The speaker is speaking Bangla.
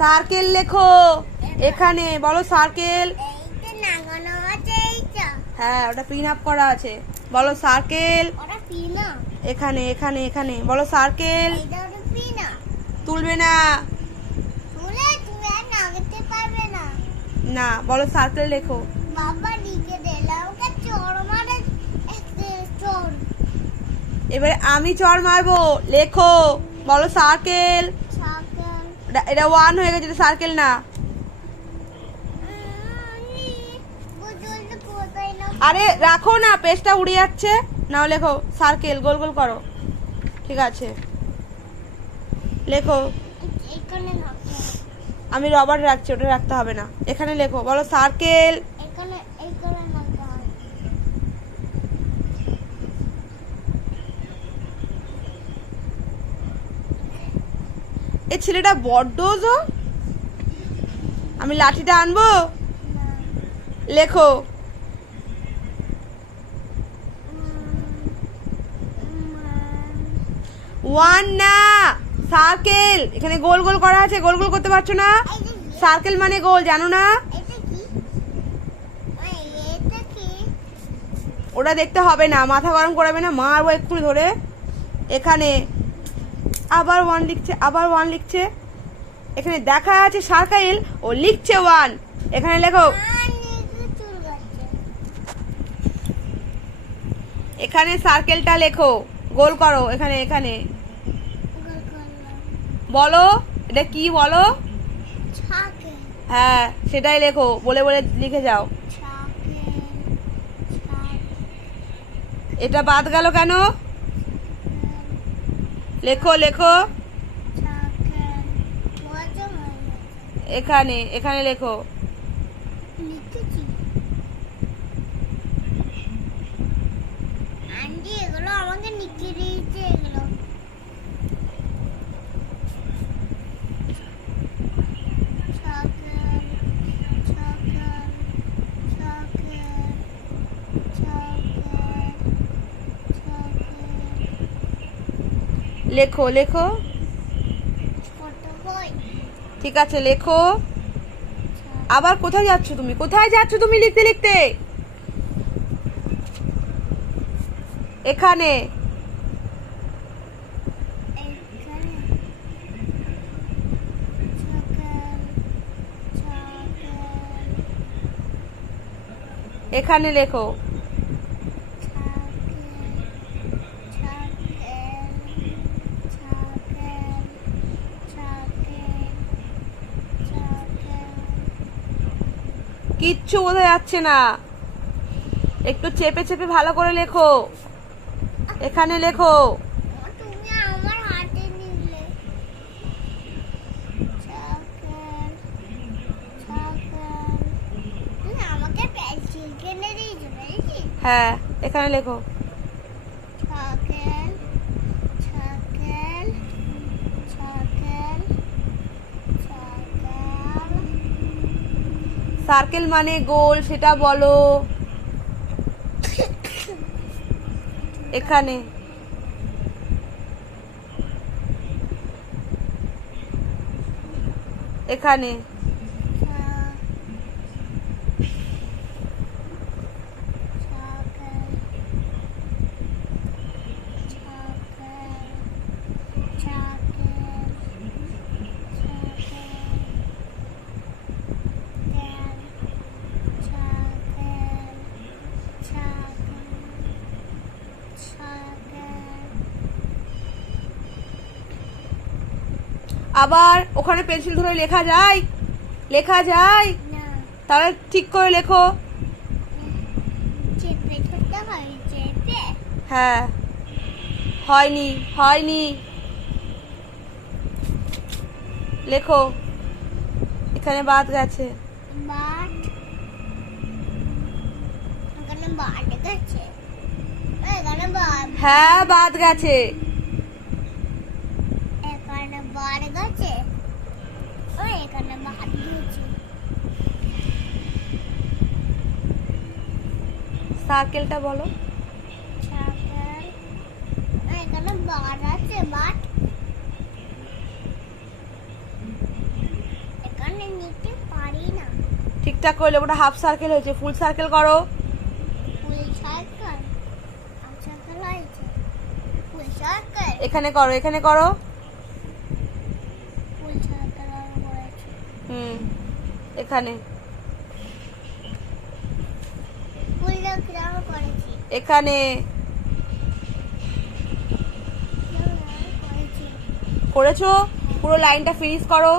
সার্কেল লেখো এখানে, বলো সার্কেল। হ্যাঁ, ওটা পিন আপ করা আছে, বলো সার্কেল। এখানে এখানে এখানে বলো সার্কেল। তুলবে না, না বলো সার্কেল লেখো। এবারে আমি চড় মারবো, লেখো, বলো সার্কেল। এটা 1 হয়ে গেছে, সার্কেল না। আরে রাখো না, পেজটা উড়ে যাচ্ছে। নাও লেখো সার্কেল, গোল গোল করো। ঠিক আছে, লেখো। আমি রবার রাখছি, ওটা রাখতে হবে না। এখানে লেখো, বলো সার্কেল। এই ছেলেটা বড্ড জো। আমি লাঠিটা আনবো, লেখো। 1 না, সার্কেল। এখানে গোল গোল করা আছে, গোল গোল করতে পারছো না? সার্কেল মানে গোল, জানো না? ওটা দেখতে হবে না, মাথা গরম করাবে না, মারবো এক্ষুনি ধরে। এখানে আবার 1 লিখছে, আবার 1 লিখছে। এখানে দেখা আছে সার্কেল, ও লিখছে 1। এখানে লেখো, এখানে সার্কেলটা লেখো, গোল করো। এখানে এখানে বলো, এটা কি বলো? হ্যাঁ, সেটাই লেখো, বলে বলে লিখে যাও। এটা বাদ গেল কেন? লেখো লেখো, এখানে এখানে লেখো। আমাকে লিখে দিয়েছে এগুলো। লেখো লেখো, ঠিক আছে লেখো। আবার কোথায় যাচ্ছ তুমি? কোথায় যাচ্ছ তুমি লিখতে লিখতে? এখানে এখানে লেখো। কিচ্ছু বোঝা যাচ্ছে না, একটু চেপে চেপে ভালো করে লেখো। এখানে লেখো। তুমি আমার হাতে নিলে। আমাকে পেন্সিল কিনে দিয়েছো, হ্যাঁ, এখানে লেখো। সার্কেল মানে গোল, সেটা বলো। এখানে এখানে আবার ওখানে পেন্সিল ধরে লেখা যায়? লেখা যায়? তাহলে ঠিক করে লেখো। হ্যাঁ, হয়নি হয়নি, লেখো। এখানে বাদ গেছে। হ্যাঁ, বাদ গেছে। সার্কেলটা বলো। ঠিকঠাক করলে ওটা হাফ সার্কেল হয়েছে, ফুল সার্কেল করো। ফুল সার্কেল হাফ সার্কেল হয়েছে, ফুল সার্কেল এখানে করো, এখানে করো। ফুল সার্কেল আরো করেছে। এখানে ফুল কিরকম করেছি, এখানে করেছি। করেছো। পুরো লাইনটা ফিনিশ করো।